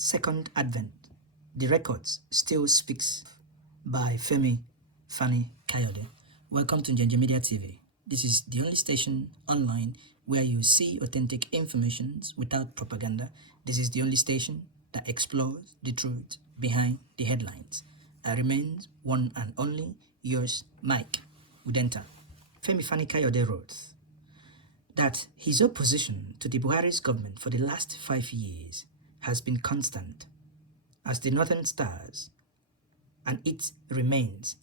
Second Advent, The Records Still Speaks by Femi Fani-Kayode. Welcome to Njenje Media TV. This is the only station online where you see authentic information without propaganda. This is the only station that explores the truth behind the headlines. I remain one and only yours, Mike Udenta. Femi Fani-Kayode wrote that his opposition to the Buhari's government for the last 5 years has been constant as the Northern Stars, and it remains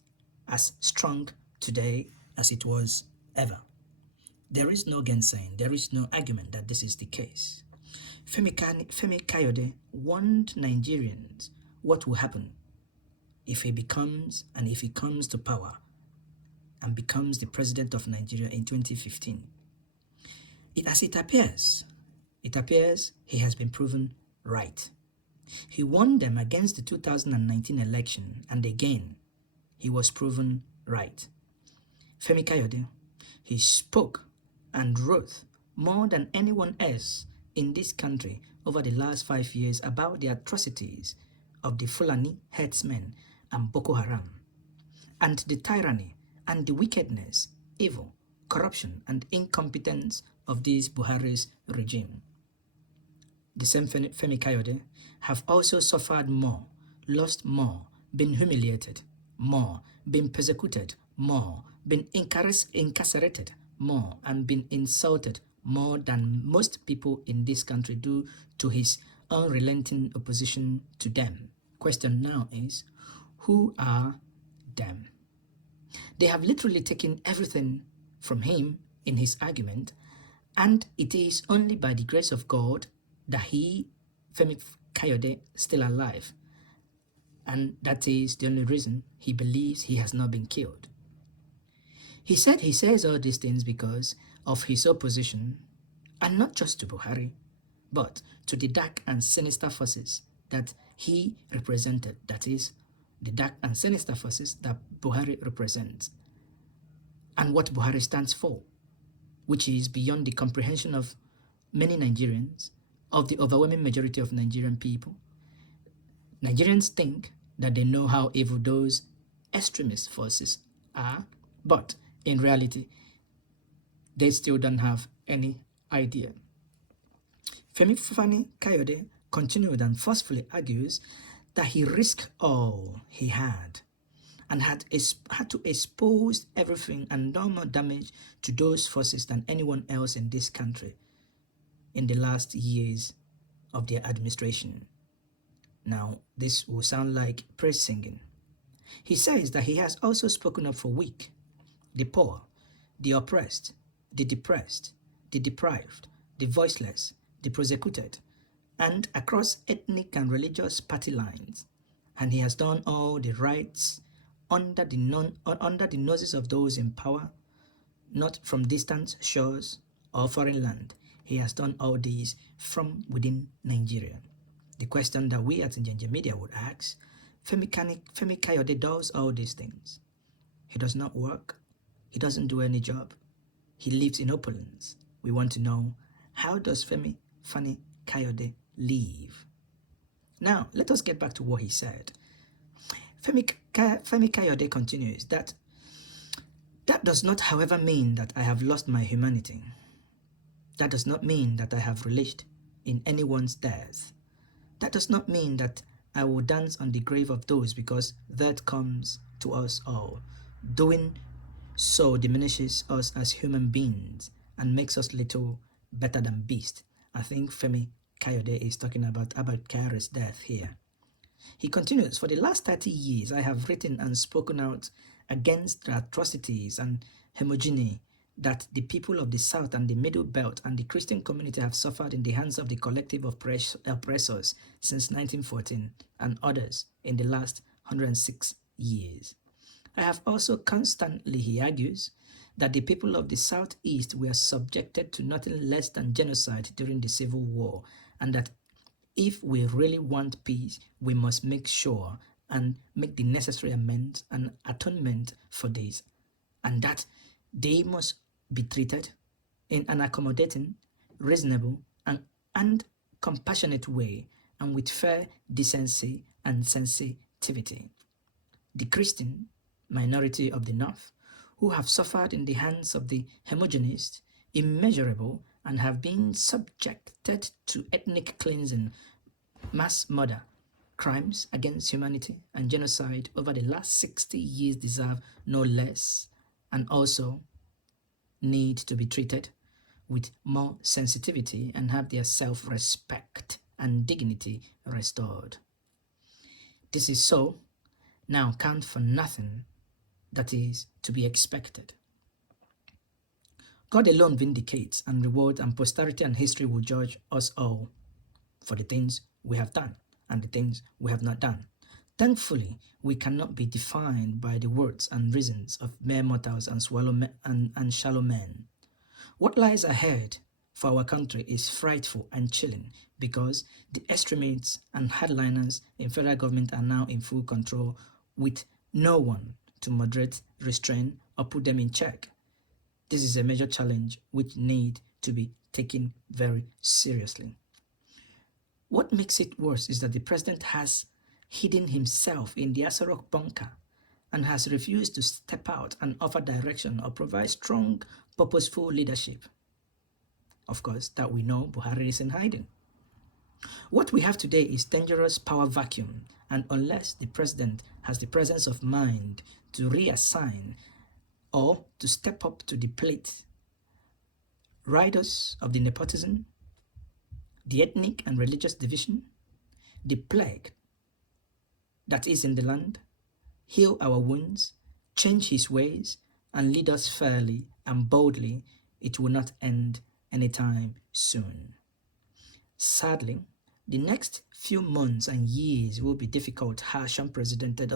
as strong today as it was ever. There is no gainsaying, there is no argument that this is the case. Femi Kayode warned Nigerians what will happen if he comes to power and becomes the president of Nigeria in 2015. It appears he has been proven right. He won them against the 2019 election, and again, he was proven right. Femi Kayode, he spoke and wrote more than anyone else in this country over the last 5 years about the atrocities of the Fulani herdsmen and Boko Haram, and the tyranny and the wickedness, evil, corruption, and incompetence of this Buhari's regime. The same Femi Kayode have also suffered more, lost more, been humiliated more, been persecuted more, been incarcerated more, and been insulted more than most people in this country do to his unrelenting opposition to them. Question now is, who are them? They have literally taken everything from him in his argument, and it is only by the grace of God that he, Femi Kayode, still alive. And that is the only reason he believes he has not been killed. He says all these things because of his opposition, and not just to Buhari, but to the dark and sinister forces that he represented, that is, the dark and sinister forces that Buhari represents, and what Buhari stands for, which is beyond the comprehension of many Nigerians, of the overwhelming majority of Nigerian people. Nigerians think that they know how evil those extremist forces are, but in reality, they still don't have any idea. Femi Fani-Kayode continued and forcefully argues that he risked all he had and had to expose everything and do more damage to those forces than anyone else in this country in the last years of their administration. Now, this will sound like praise singing. He says that he has also spoken up for weak, the poor, the oppressed, the depressed, the deprived, the voiceless, the persecuted, and across ethnic and religious party lines. And he has done all the rights under the noses of those in power, not from distant shores or foreign land. He has done all these from within Nigeria. The question that we at Njenje Media would ask, Femi Kayode does all these things. He does not work. He doesn't do any job. He lives in opulence. We want to know, how does Femi Fani-Kayode live? Now, let us get back to what he said. Femi Kayode continues that does not, however, mean that I have lost my humanity. That does not mean that I have relished in anyone's death. That does not mean that I will dance on the grave of those, because that comes to us all. Doing so diminishes us as human beings and makes us little better than beasts. I think Femi Kayode is talking about Kairou's death here. He continues, for the last 30 years, I have written and spoken out against the atrocities and homogeny that the people of the South and the Middle Belt and the Christian community have suffered in the hands of the collective oppressors since 1914 and others in the last 106 years. I have also constantly, he argues, that the people of the Southeast were subjected to nothing less than genocide during the Civil War, and that if we really want peace, we must make sure and make the necessary amends and atonement for this, and that they must be treated in an accommodating, reasonable, and compassionate way and with fair decency and sensitivity. The Christian minority of the North, who have suffered in the hands of the homogenist, immeasurable, and have been subjected to ethnic cleansing, mass murder, crimes against humanity, and genocide over the last 60 years deserve no less, and also need to be treated with more sensitivity and have their self-respect and dignity restored. This is so, now count for nothing that is to be expected. God alone vindicates and rewards, and posterity and history will judge us all for the things we have done and the things we have not done. Thankfully, we cannot be defined by the words and reasons of mere mortals and shallow men. What lies ahead for our country is frightful and chilling, because the extremists and hardliners in federal government are now in full control, with no one to moderate, restrain, or put them in check. This is a major challenge which needs to be taken very seriously. What makes it worse is that the president has hidden himself in the Aso Rock bunker and has refused to step out and offer direction or provide strong, purposeful leadership. Of course, that we know Buhari is in hiding. What we have today is dangerous power vacuum, and unless the president has the presence of mind to reassign or to step up to the plate, riders of the nepotism, the ethnic and religious division, the plague that is in the land, heal our wounds, change his ways, and lead us fairly and boldly, it will not end anytime soon. Sadly, the next few months and years will be difficult, harsh, unprecedented,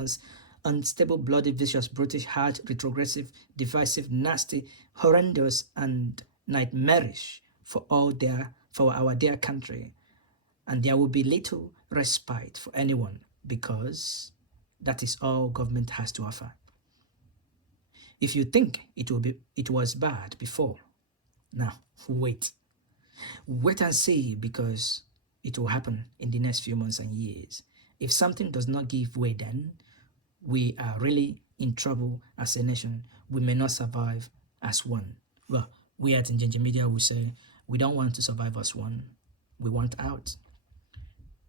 unstable, bloody, vicious, brutish, hard, retrogressive, divisive, nasty, horrendous, and nightmarish for our dear country. And there will be little respite for anyone, because that is all government has to offer. If you think it was bad before, now wait and see, because it will happen in the next few months and years. If something does not give way, then we are really in trouble as a nation. We may not survive as one. Well, we at Njenje Media will say, we don't want to survive as one. We want out.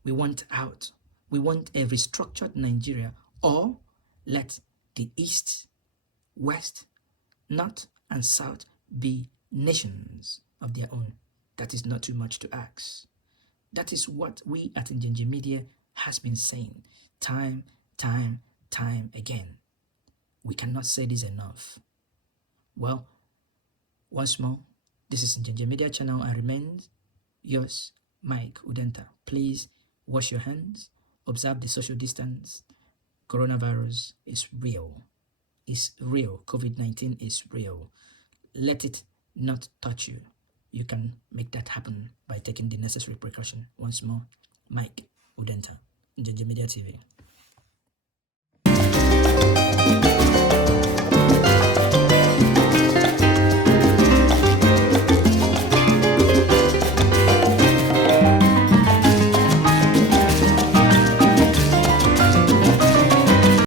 We want out. We want a restructured Nigeria, or let the East, West, North, and South be nations of their own. That is not too much to ask. That is what we at Njenje Media has been saying time again. We cannot say this enough. Well, once more, this is Njenje Media channel and remains yours, Mike Udenta. Please wash your hands, observe the social distance. Coronavirus is real. It's real. COVID-19 is real. Let it not touch you. You can make that happen by taking the necessary precaution. Once more, Mike Udenta, Njenje Media TV.